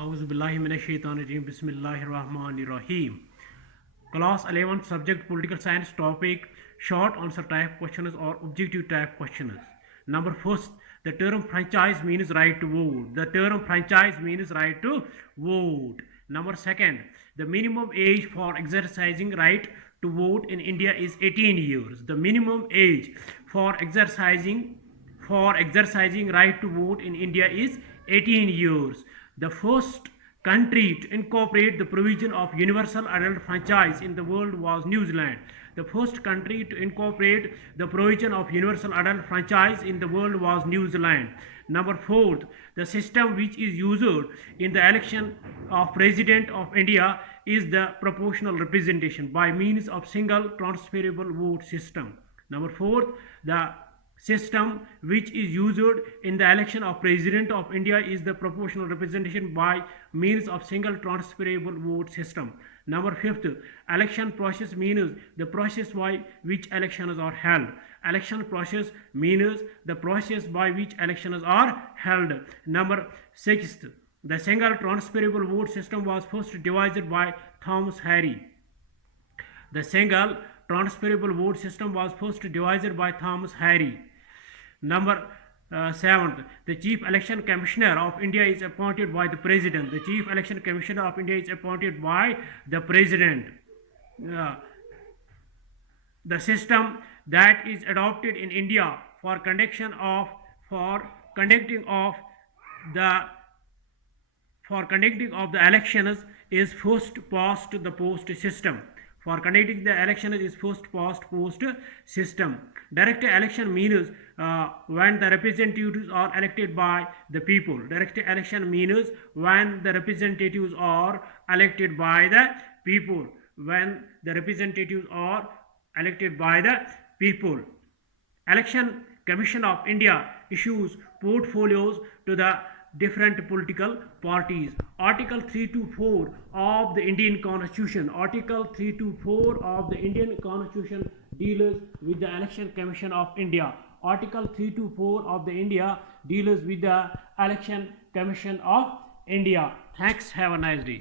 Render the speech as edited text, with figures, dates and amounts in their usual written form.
Auzubillahiminash-shaytanir-rajim. Bismillahir-Rahmanir-Rahim. Class 11 subject political science topic short answer type questions or objective type questions. Number first, the term franchise means right to vote. The term franchise means right to vote. Number second, the minimum age for exercising right to vote in India is 18 years. The minimum age for exercising right to vote in India is 18 years. The first country to incorporate the provision of universal adult franchise in the world was New Zealand. The first country to incorporate the provision of universal adult franchise in the world was New Zealand. Number fourth, the system which is used in the election of President of India is the proportional representation by means of single transferable vote system. Number fourth, the system which is used in the election of President of India is the proportional representation by means of single transferable vote system. Number fifth, election process means the process by which elections are held. Election process means the process by which elections are held. Number sixth, the single transferable vote system was first devised by Thomas Harry. The single transferable vote system was first devised by Thomas Harry. Number seventh, the Chief Election Commissioner of India is appointed by the President. The Chief Election Commissioner of India is appointed by the President. The system that is adopted in India for conducting of the elections is first past the post system. For conducting the elections is first past post system. Direct election means when the representatives are elected by the people. Direct election means when the representatives are elected by the people. When the representatives are elected by the people. Election Commission of India issues portfolios to the different political parties. Article 324 of the Indian Constitution. Article 324 of the Indian Constitution deals with the Election Commission of India. Article 324 of the India deals with the Election Commission of India. Thanks. Have a nice day.